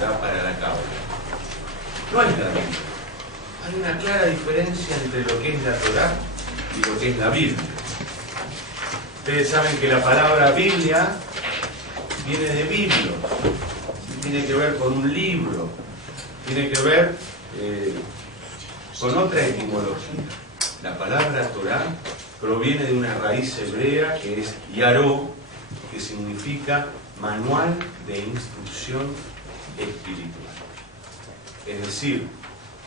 da para la Cábala. No es la Biblia. Hay una clara diferencia entre lo que es la Torá y lo que es la Biblia. Ustedes saben que la palabra Biblia viene de Biblios, tiene que ver con un libro, tiene que ver con otra etimología. La palabra Torá proviene de una raíz hebrea que es yaró, que significa manual de instrucción espiritual. Es decir,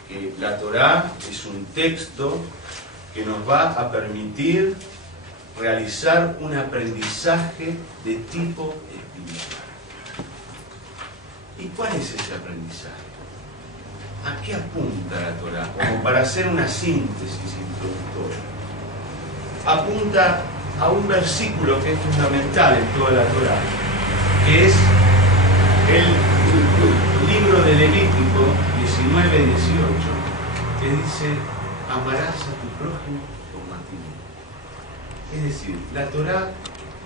que la Torá es un texto que nos va a permitir realizar un aprendizaje de tipo espiritual. ¿Y cuál es ese aprendizaje? ¿A qué apunta la Torá? Como para hacer una síntesis introductoria. Apunta a un versículo que es fundamental en toda la Torá, que es el libro de Levítico 19 y 18, que dice: amarás a tu prójimo como a ti mismo. Es decir, la Torá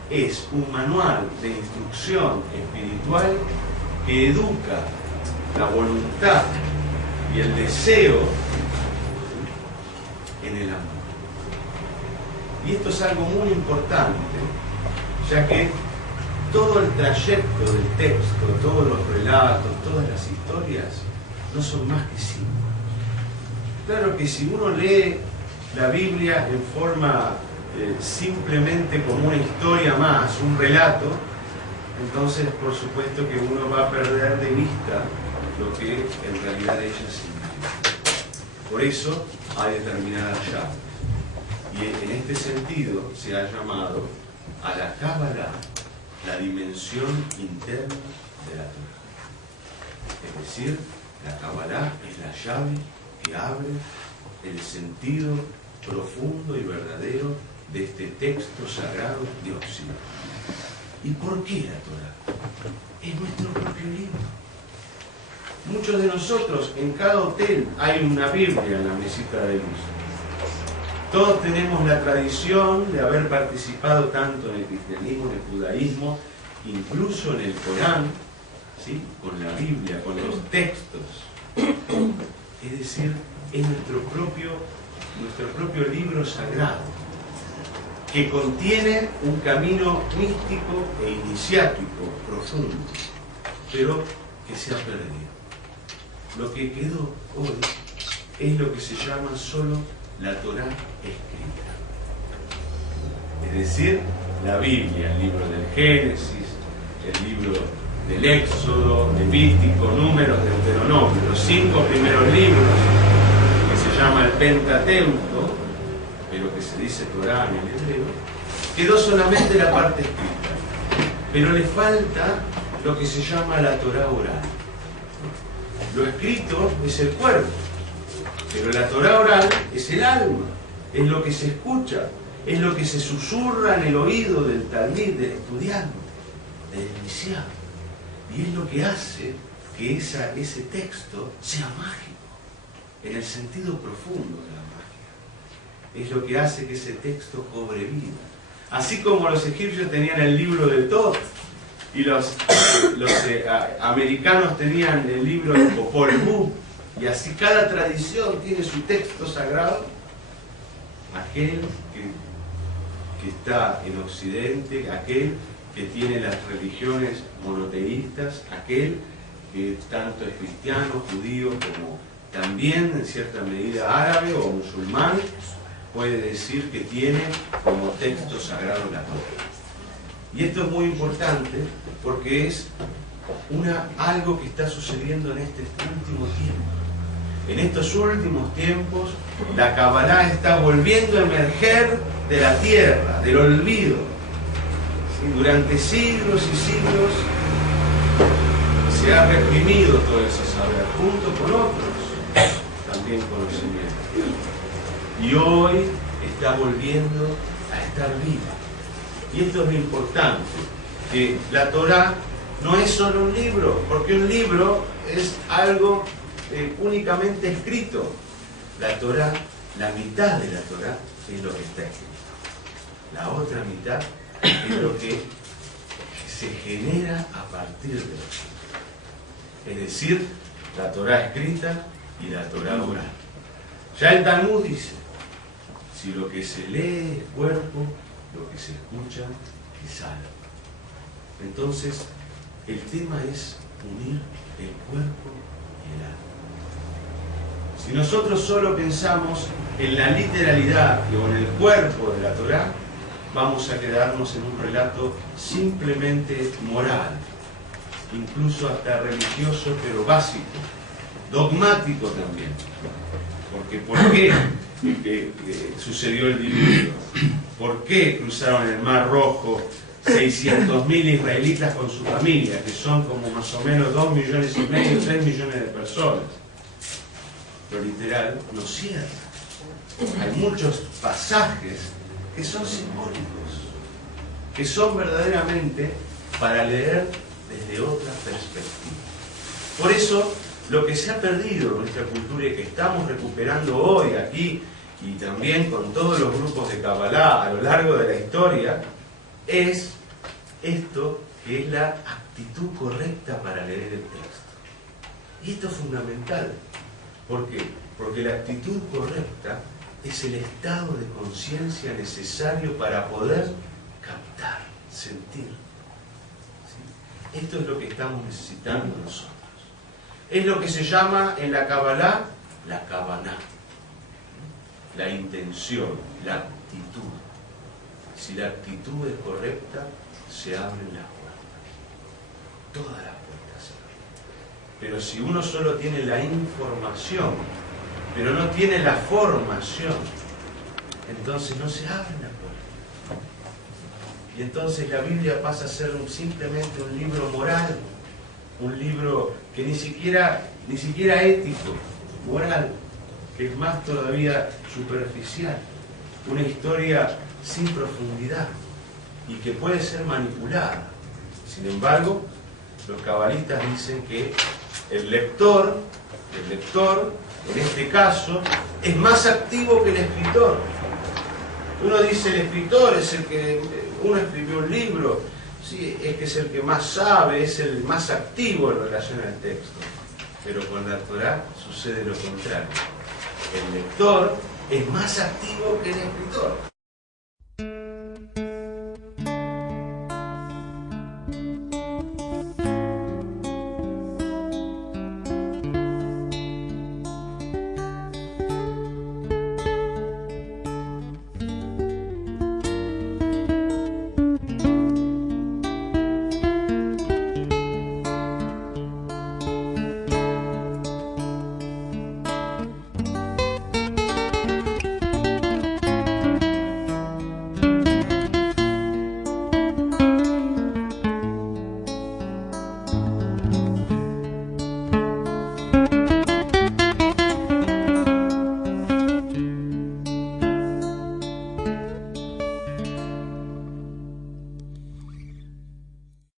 es un manual de instrucción espiritual que educa la voluntad y el deseo en el amor. Y esto es algo muy importante, ya que todo el trayecto del texto, todos los relatos, todas las historias, no son más que símbolos. Claro que si uno lee la Biblia en forma simplemente como una historia más, un relato, entonces por supuesto que uno va a perder de vista lo que en realidad ella significa. Por eso hay determinadas llaves. Y en este sentido se ha llamado a la Cábala la dimensión interna de la Torá. Es decir, la Cábala es la llave que abre el sentido profundo y verdadero de este texto sagrado de Occidente. ¿Y por qué la Torá? Es nuestro propio libro. Muchos de nosotros, en cada hotel hay una Biblia en la mesita de luz. Todos tenemos la tradición de haber participado tanto en el cristianismo, en el judaísmo, incluso en el Corán, ¿sí?, con la Biblia, con los textos. Es decir, es nuestro propio libro sagrado, que contiene un camino místico e iniciático profundo, pero que se ha perdido. Lo que quedó hoy es lo que se llama solo la Torá escrita. Es decir, la Biblia, el libro del Génesis, el libro del Éxodo, Levítico, Números, Deuteronomio, los 5 primeros libros, que se llama el Pentateuco, pero que se dice Torá en el hebreo, quedó solamente la parte escrita. Pero le falta lo que se llama la Torá oral. Lo escrito es el cuerpo, pero la Torá oral es el alma, es lo que se escucha, es lo que se susurra en el oído del talmid, del estudiante, del iniciado. Y es lo que hace que ese texto sea mágico, en el sentido profundo de la magia. Es lo que hace que ese texto cobre vida. Así como los egipcios tenían el libro del Tot, y los americanos tenían el libro del Popol Vuh, y así cada tradición tiene su texto sagrado. Aquel que está en Occidente, aquel que tiene las religiones monoteístas, aquel que tanto es cristiano, judío, como también en cierta medida árabe o musulmán, puede decir que tiene como texto sagrado la Torá. Y esto es muy importante porque es algo que está sucediendo en este último tiempo. En estos últimos tiempos, la Kabbalah está volviendo a emerger de la tierra, del olvido. ¿Sí? Durante siglos y siglos se ha reprimido todo ese saber, junto con otros, también conocimientos. Y hoy está volviendo a estar viva. Y esto es lo importante, que la Torá no es solo un libro, porque un libro es algo únicamente escrito. La Torá, la mitad de la Torá es lo que está escrito. La otra mitad es lo que se genera a partir de lo escrito. es decir, la Torá escrita y la Torá oral. Ya el Talmud dice, si lo que se lee es cuerpo, lo que se escucha es alma. Entonces, el tema es unir el cuerpo y el alma. Si nosotros solo pensamos en la literalidad o en el cuerpo de la Torá, vamos a quedarnos en un relato simplemente moral, incluso hasta religioso, pero básico, dogmático también. Porque ¿por qué sucedió el diluvio? ¿Por qué cruzaron el Mar Rojo 600.000 israelitas con su familia, que son como más o menos 2,5 millones, 3 millones de personas? Lo literal no cierra. Hay muchos pasajes que son simbólicos, que son verdaderamente para leer desde otra perspectiva. Por eso, lo que se ha perdido en nuestra cultura y que estamos recuperando hoy aquí, y también con todos los grupos de Kabbalah a lo largo de la historia, es esto que es la actitud correcta para leer el texto. Y esto es fundamental. ¿Por qué? Porque la actitud correcta es el estado de conciencia necesario para poder captar, sentir. ¿Sí? Esto es lo que estamos necesitando nosotros. Es lo que se llama en la Kabbalah la Kavaná, la intención, la actitud. Si la actitud es correcta, se abren las puertas. Todas las puertas se abren. Pero si uno solo tiene la información, pero no tiene la formación, entonces no se abren las puertas. Y entonces la Biblia pasa a ser simplemente un libro moral, un libro que ni siquiera ético, moral, que es más todavía superficial, una historia sin profundidad y que puede ser manipulada. Sin embargo, los cabalistas dicen que el lector, en este caso, es más activo que el escritor. Uno dice, el escritor es el que, uno escribió un libro, sí, es que es el que más sabe, es el más activo en relación al texto. Pero con la Torá sucede lo contrario. El lector es más activo que el escritor.